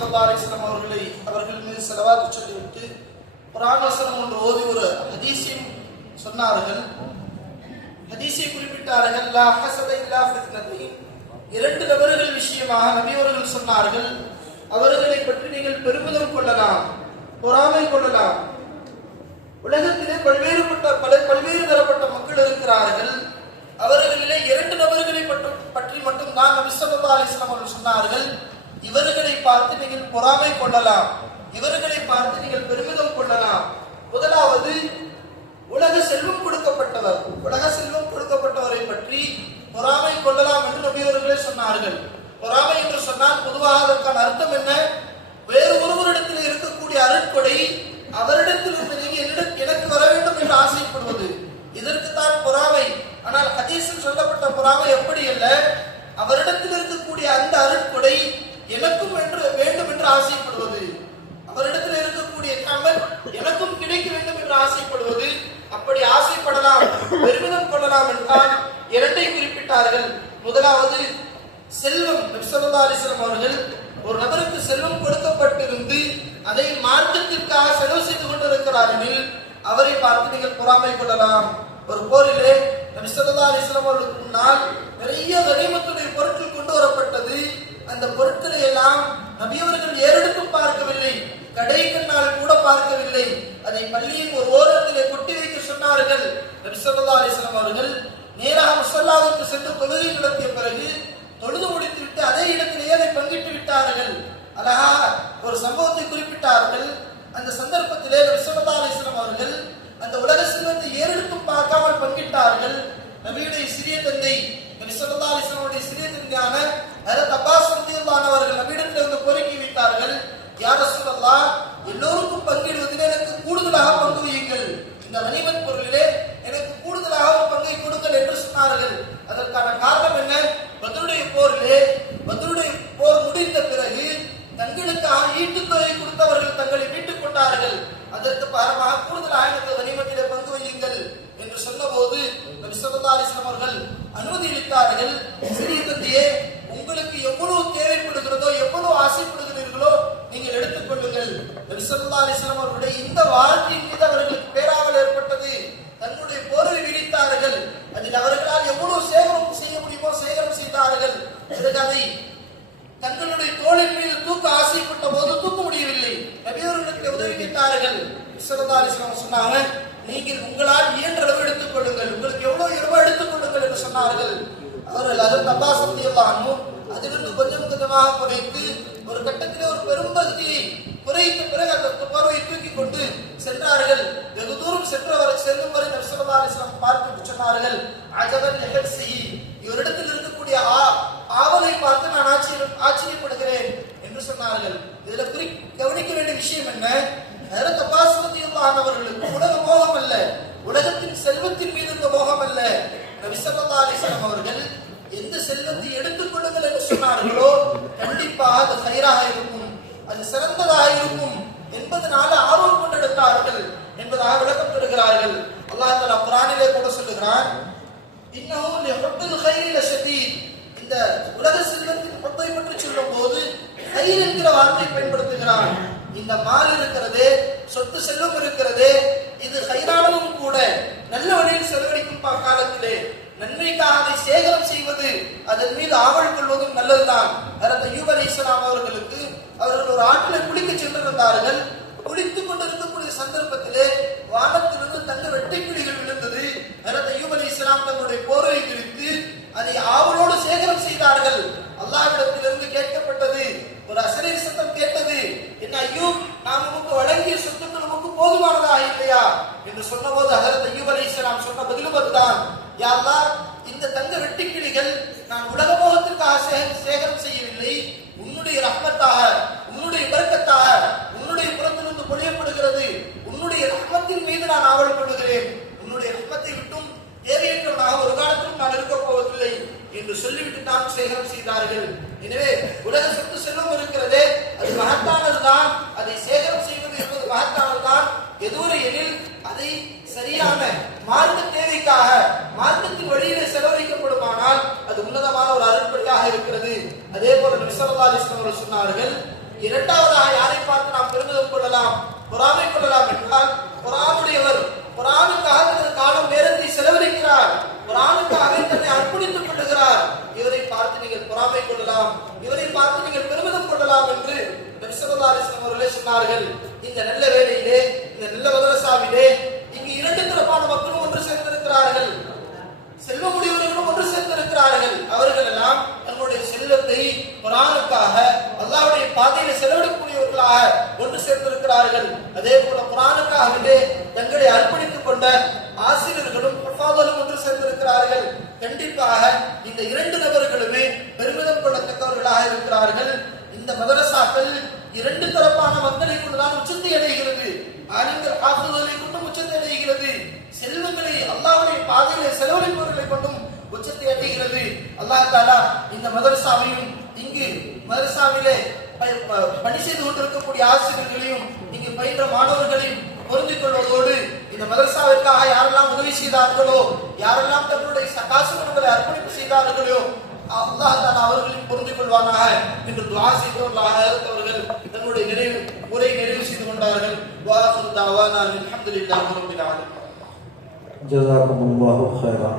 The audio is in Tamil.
ஸல்லல்லாஹு அலைஹி வஸல்லம் அவர்கள் மீது ஸலவாத் சொல்லிவிட்டு குர்ஆன் வசனம் ஒன்று ஓதி ஒரு ஹதீஸையும் சொன்னார்கள். ஹதீஸை குறிப்பிட்டார்கள். லா ஹஸத இல்லா ஃபித்னத்தைன், இரண்டு நபர்கள் விஷயமாக நபி அவர்கள் சொன்னார்கள், அவர்களை பற்றி நீங்கள் பெருமிதம் கொள்ளலாம், பொறாமை கொள்ளலாம். உலகத்திலே பல்வேறு தரப்பட்ட மக்கள் இருக்கிறார்கள். அவர்களிலே இரண்டு நபர்களை பற்றி மட்டும் தான் நபி ஸல்லல்லாஹு அலைஹி வஸல்லம் அவர்கள் சொன்னார்கள், இவர்களை பார்த்து நீங்கள் பொறாமை கொள்ளலாம், இவர்களை பார்த்து நீங்கள் பெருமிதம் கொள்ளலாம். முதலாவது உலக செல்வம் கொடுக்கப்பட்டவர். உலக செல்வம் கொடுக்கப்பட்டவரை பற்றி பொறாமை கொள்ளலாம் என்று நபி அவர்களே சொன்னார்கள். பொறாமை என்று சொன்னால் பொதுவாக அதற்கான அர்த்தம் என்ன? வேறு ஒருவரிடத்தில் இருக்கக்கூடிய அருட்கொடை அவரிடத்தில் இருந்து எனக்கு வர வேண்டும் என்று ஆசைப்படுவது, இதற்குத்தான் பொறாமை. ஆனால் ஹதீஸில் சொல்லப்பட்ட பொறாமை எப்படி அல்ல, அவரிடத்தில் இருக்கக்கூடிய அந்த அருட்கொடை எனக்கும் வேண்டும் என்று ஆசைப்படுவது, அவரிடத்தில் இருக்கக்கூடிய எனக்கும் கிடைக்க வேண்டும் என்று ஆசைப்படுவது. அப்படி ஆசைப்படலாம், பெருமிதம் கொள்ளலாம் என்றால் இரண்டை குறிப்பிட்டார்கள். முதலாவது செல்வம். நபி ஸல்லல்லாஹு அலைஹி வஸல்லம் அவர்கள் ஒரு நபருக்கு செல்வம் கொடுக்கப்பட்டிருந்து அதை மார்க்கத்திற்காக செலவு செய்து கொண்டிருக்கிறார் எனில் அவரை பார்த்து நீங்கள் பொறாமை கொள்ளலாம். ஒரு போரிலே நபி ஸல்லல்லாஹு அலைஹி வஸல்லம் அவர்களுக்கு முன்னால் நிறைய கனிமத்துடைய பொருட்கள் கொண்டு வரப்பட்டது. அந்த பொருட்களை எல்லாம் நபி அவர்கள் ஏறெடுத்தும் பார்க்கவில்லை, கடை கண்ணால் கூட பார்க்கவில்லை. அதை பள்ளியின் ஒரு ஓரத்திலே கொட்டி வைக்க சொன்னார்கள். நபி ஸல்லல்லாஹு அலைஹி வஸல்லம் அவர்கள் நேராக முஸல்லாவுக்கு சென்று தொழுகை நடத்திய பிறகு தொழுது முடித்து விட்டு அதே இடத்திலேயே அதை பங்கிட்டு விட்டார்கள். அழகா ஒரு சம்பவத்தை குறிப்பிட்டார்கள். அந்த சந்தர்ப்பத்திலே நபி ஸல்லல்லாஹு அலைஹி வஸல்லம் அவர்கள் அந்த உலக செல்வத்தை ஏறெடுத்தும் பார்க்காமல் பங்கிட்டார்கள். நபியுடைய சிறிய தந்தை, நபி ஸல்லல்லாஹு அலைஹி வஸல்லம் உடைய சிறிய தந்தையான ஹஜ்ரத் அப்பாஸ் ரலியல்லாஹு அன்ஹு அவர்கள் நபியிடத்தில் வந்து கோரிக்கை வைத்தார்கள். யா ரசூலல்லாஹ், எல்லோருக்கும் பங்கிடுவதில் எனக்கு கூடுதலாக பங்கு வையுங்கள், இந்த கனிமத் பொருளிலே எனக்கு கூடுதலாக ஒரு பங்கை கொடுங்கள் என்று சொன்னார்கள். அதற்கான காரணம் என்ன? பத்ருடைய போர் முடிந்த பிறகு தங்களுக்காக ஈட்டுத்தொகை கொடுத்தவர்கள் தங்களை மீட்டுக் கொண்டார்கள். அதற்கு பாரமாக கூடுதலாக எனக்கு கனிமத்திலே பங்கு வையுங்கள் என்று சொன்னபோது நபி ஸல்லல்லாஹு அலைஹி வஸல்லம் அவர்கள் அனுமதி அளித்தார்கள். சிறிய தந்தையே, உங்களுக்கு எவ்வளவு தேவைப்படுகிறதோ, எவ்வளவு ஆசைப்படுகிறீர்களோ நீங்கள் எடுத்துக் கொள்ளுங்கள். நபி ஸல்லல்லாஹு அலைஹி வஸல்லம் அவர்களுடைய இந்த வாழ்க்கையின் மீது அவர்களுக்கு பேராவல் ஏற்பட்டது. தன்னுடைய போரை விரித்தார்கள். அதில் அவர்களால் எவ்வளவு சேகரம் செய்ய முடியுமோ சேகரம் செய்தார்கள். அதை தங்களுடைய தோளின் மீது தூக்க ஆசைப்பட்ட போது தூக்க முடியவில்லை. நபி அவர்களுக்கு உதவி கேட்டார்கள். ஸல்லல்லாஹு அலைஹி வஸல்லம் சொன்னாங்க, நீங்கள் உங்களால் இயன்ற அளவு எடுத்துக் கொள்ளுங்கள், உங்களுக்கு எவ்வளவு இரவோ எடுத்துக் கொள்ளுங்கள் என்று சொன்னார்கள். அவர்கள் ஹஜ்ரத் அப்பாஸ் ரலியல்லாஹு அன்ஹு அதிலிருந்து கொஞ்சம் கொஞ்சமாக குறைத்து ஒரு கட்டத்திலே ஒரு பெரும்பகுதியை குறைத்த பிறகு அந்த போர்வையை தூக்கி கொண்டு சென்றார்கள். வெகு தூரம் செல்லும் வரை நபி ஸல்லல்லாஹு அலைஹி வஸல்லம் பார்த்து சொன்னார்கள், அஜபன் லிஹர்ஸிஹி, இவரிடத்தில் இருக்கக்கூடிய ஆவலை பார்த்து நான் ஆச்சரியப்படுகிறேன் என்று சொன்னார்கள். இதுல கவனிக்க வேண்டிய விஷயம் என்ன? ஹஜ்ரத் அப்பாஸ் ரலியல்லாஹு அன்ஹு அவர்களுக்கு உலக மோகம் அல்ல, உலகத்தின் செல்வத்தின் மீது இருந்த மோகம் அல்ல. நபி ஸல்லல்லாஹு அலைஹி வஸல்லம் அவர்கள் எந்த செல்வத்தை எடுத்துக் கொள்ளுங்கள் என்று சொன்னார்களோ கண்டிப்பாக அது ஹைராக இருக்கும், அது சிறந்ததாக இருக்கும் என்பதனால ஆர்வம் கொண்டு எடுத்தார்கள் என்பதாக விளக்கம் பெறுகிறார்கள். அல்லாஹ் தஆலா குர்ஆனிலே கூட சொல்லுகிறான், இன்னஹு லிஹுப்பில் கைரி லஷதீத். இந்த உலக செல்வத்தின் ஹுப்பை பற்றி சொல்லும் போது கைர் என்கிற வார்த்தையை பயன்படுத்துகிறான். இந்த மால் இருக்கிறதே, சொத்து செல்வம் இருக்கிறதே, இது ஹைரானதும் கூட. நல்ல வழியில் செலவழிக்கும் காலத்திலே நன்மைக்காக அதை சேகரம் செய்வது, அதன் மீது ஆவல் கொள்வதும் நல்லதுதான். ஹஜ்ரத் அய்யூப் அலைஹிஸ்ஸலாம் அவர்கள் ஒரு ஆற்றிலே குளிக்க சென்றிருந்தார்கள். குளித்துக் கொண்டிருக்கக்கூடிய சந்தர்ப்பத்திலே வானத்திலிருந்து தங்க வெட்டைக்கிளிகள் விழுந்தது. ஹஜ்ரத் அய்யூப் அலைஹிஸ்ஸலாம் தங்களுடைய போர்வை விரித்து அதை ஆவலோடு சேகரம் செய்தார்கள். அல்லாஹ்விடத்திலிருந்து கேட்கப்பட்டது, ஒரு அசரீர் சத்தம் கேட்டது, என்ன அய்யூப், நாம் உமக்கு வழங்கிய சொத்துக்கள் உமக்கு போதுமானதாக இல்லையா என்று சொன்னபோது ஹஜ்ரத் அய்யூப் அலைஹிஸ்ஸலாம் சொன்ன பதிலும் அதுதான், யா அல்லாஹ், இந்த தங்க வெட்டுக்கிளிகள் நான் உலக மோகத்திற்காக சேகரம் செய்யவில்லை, உன்னுடைய ரஹ்மத்தாக, உன்னுடைய பரக்கத்தாக, உன்னுடைய புறத்திலிருந்து பொழியப்படுகிறது, உன்னுடைய ரஹ்மத்தின் மீது நான் ஆவல் கொள்கிறேன், உன்னுடைய ரஹ்மத்தை விட்டும் தேவையற்றவனாக ஒரு காலத்திலும் நான் இருக்கப் போவதில்லை என்று சொல்லிவிட்டு தான் சேகரம் செய்தார்கள். எனவே உலக சொத்து செல்வம் இருக்கிறதே, அது மகத்தானதுதான், அதை சேகரம் செய்வது என்பது மகத்தானதுதான். எதுவரை எனில் அதை சரியான மார்க்க தேவைக்காக மார்க்கத்தின் வழியிலே செலவழிக்கப்படுமானால் அது உன்னதமான ஒரு அருட்படியாக இருக்கிறது. அதே போல நபி ஸல்லல்லாஹு அலைஹி வஸல்லம் சொன்னார்கள், இரண்டாவதாக யாரை பார்த்து நாம் பெருமிதம் கொள்ளலாம், பொறாமை கொள்ளலாம் என்றால், குர்ஆனுடையவர், குர்ஆனுக்காக தனது காலம் நேரத்தை செலவழிக்கிறார், குர்ஆனுக்காக தன்னை அர்ப்பணித்துக் கொள்ளுகிறார், இவரை பார்த்து நீங்கள் பொறாமை கொள்ளலாம், இவரை பார்த்து நீங்கள் பெருமிதம் கொள்ளலாம் என்று நபி ஸல்லல்லாஹு அலைஹி வஸல்லம் அவர்களே சொன்னார்கள். இந்த நல்ல வேளையிலே, இந்த நல்ல மதரசாவிலே இங்கு இரண்டு தரப்பான மக்களும் ஒன்று சேர்ந்திருக்கிறார்கள், செல்வமுடையவர்களும் ஒன்று சேர்ந்திருக்கிறார்கள். அவர்கள் எல்லாம் தங்களுடைய செல்வத்தை குர்ஆனுக்காக, அல்லாஹ்வுடைய பாதையில செலவிடக்கூடியவர்களாக ஒன்று சேர்ந்திருக்கிறார்கள். அதே போல குர்ஆனுக்காகவே தங்களை அர்ப்பணித்துக் கொண்ட ஆசிரியர்களும் ஹஃபாதுகளும் ஒன்று சேர்ந்திருக்கிறார்கள். கண்டிப்பாக இந்த இரண்டு நபர்களுமே பெருமிதம் கொள்ளத்தக்கவர்களாக இருக்கிறார்கள். இந்த மதரசாக்கள் இரண்டு தரப்பான மக்களை கொண்டுதான் உச்சத்தை அடைகிறது. ஆலிம்கள் ஹாஃபிதுகளை கொண்டும் உச்சத்தை அடைகிறது. செல்வங்களை அல்லாஹ்வுடைய பாதையிலே செலவழிப்பவர்களை கொண்டும் உச்சத்தை அடைகிறது. அல்லாஹ் தஆலா இந்த மதரசாவையும், இங்கு மதரசாவிலே பணி செய்து கொண்டிருக்கக்கூடிய ஆசிரியர்களையும், இங்கு பயின்ற மாணவர்களையும் பொருந்திக் கொள்வதோடு, இந்த மதரசாவிற்காக யாரெல்லாம் உதவி செய்தார்களோ, யாரெல்லாம் தங்களுடைய காசு பணங்களை அர்ப்பணிப்பு செய்தார்களோ, அல்லாஹ் தஆலா அவர்களையும் பொருந்திக் கொள்வானாக என்று துஆ செய்தவர்களாக இருந்தவர்கள் தங்களுடைய உரை நிறைவு செய்து கொண்டார்கள். வாஹிரு தஅவானா அல்ஹம்துலில்லாஹி ரப்பில் ஆலமீன். ஜஸாக்குமுல்லாஹு கைரா.